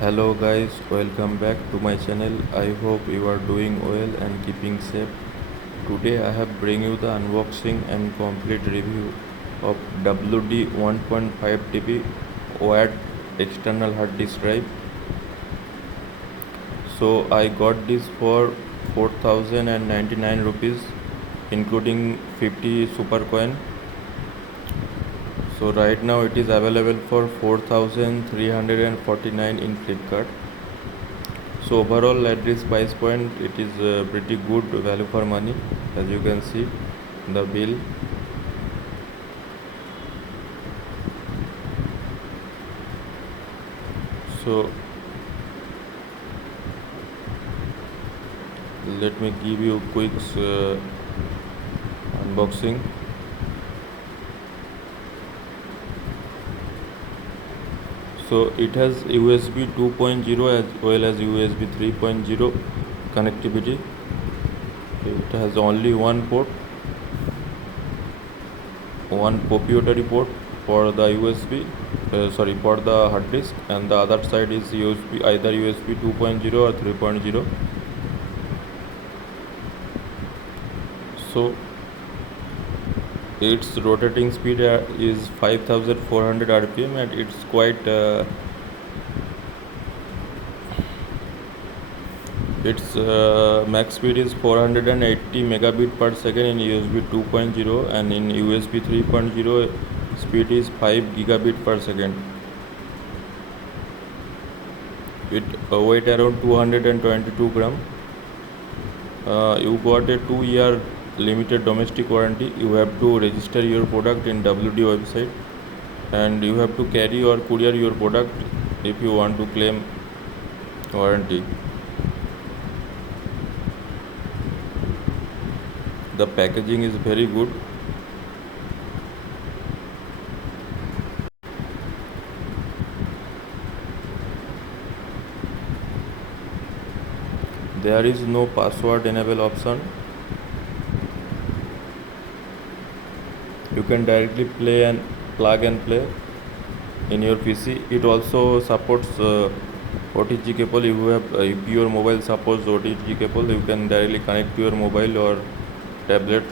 Hello guys, welcome back to my channel. I hope you are doing well and keeping safe. Today I have bring you the unboxing and complete review of WD 1.5 TB wired external hard disk drive. So I got this for 4099 rupees including 50 super coin. So right now it is available for 4349 in Flipkart. So overall at this price point it is pretty good value for money, as you can see the bill. So let me give you a quick unboxing. So it has USB 2.0 as well as USB 3.0 connectivity. It has only one port, one proprietary port for the USB, for the hard disk, and the other side is USB, either USB 2.0 or 3.0. So its rotating speed is 5400 rpm, and it's quite its max speed is 480 megabit per second in USB 2.0, and in USB 3.0 speed is 5 gigabit per second. It weight around 222 gram. You got a 2-year limited domestic warranty. You have to register your product in WD website, and you have to carry or courier your product if you want to claim warranty. The packaging is very good. There is no password enable option. You can directly play and plug and play in your PC. It also supports OTG cable. If your mobile supports OTG cable, you can directly connect to your mobile or tablet.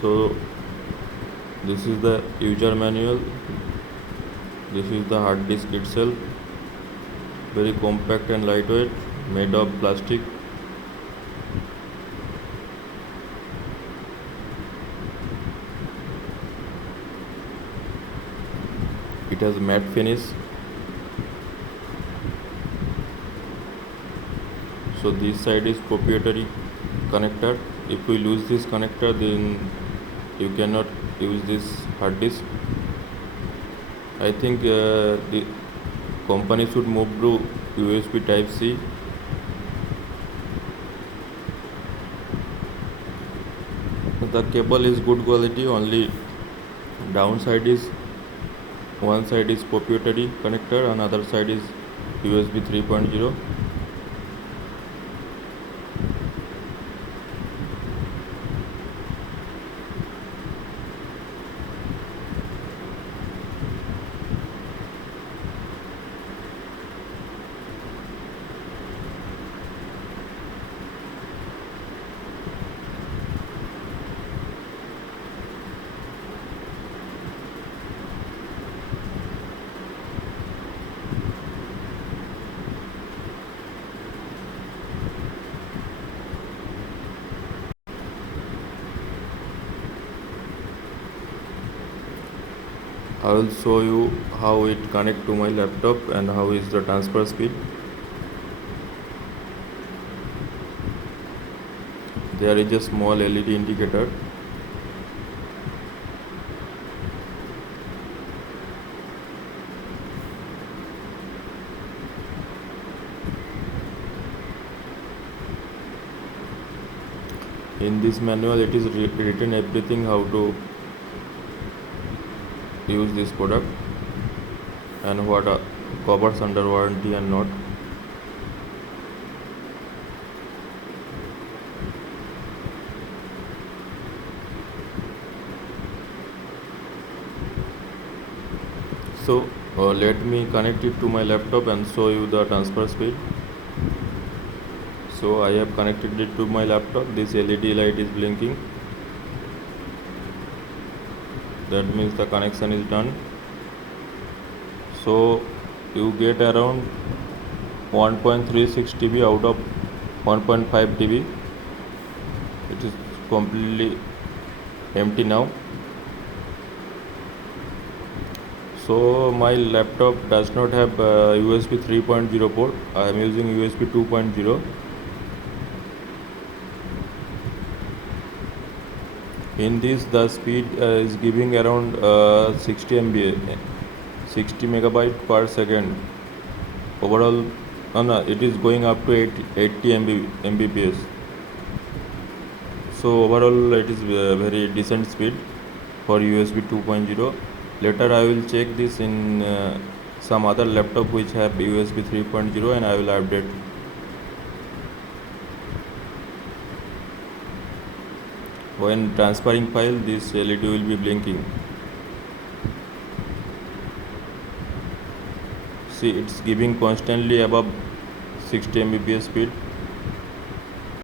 So this is the user manual. This is the hard disk itself, very compact and lightweight, made of plastic. It has matte finish. So this side is proprietary connector. If we lose this connector, then you cannot use this hard disk. I think the company should move to USB type C. The cable is good quality. Only downside is one side is proprietary connector, another side is USB 3.0. I will show you how it connect to my laptop and how is the transfer speed. There is a small LED indicator. In this manual it is written everything how to use this product and what covers under warranty and not. So let me connect it to my laptop and show you the transfer speed. So I have connected it to my laptop. This LED light is blinking. That means the connection is done. So you get around 1.36 TB out of 1.5 TB. It is completely empty now. So my laptop does not have USB 3.0 port. I am using USB 2.0. In this the speed is giving around 60 MB, 60 megabyte per second. Overall, no, it is going up to 80 Mbps. So overall it is very decent speed for USB 2.0. Later I will check this in some other laptop which have USB 3.0 and I will update. When transferring file, this LED will be blinking. See, it's giving constantly above 60 Mbps speed.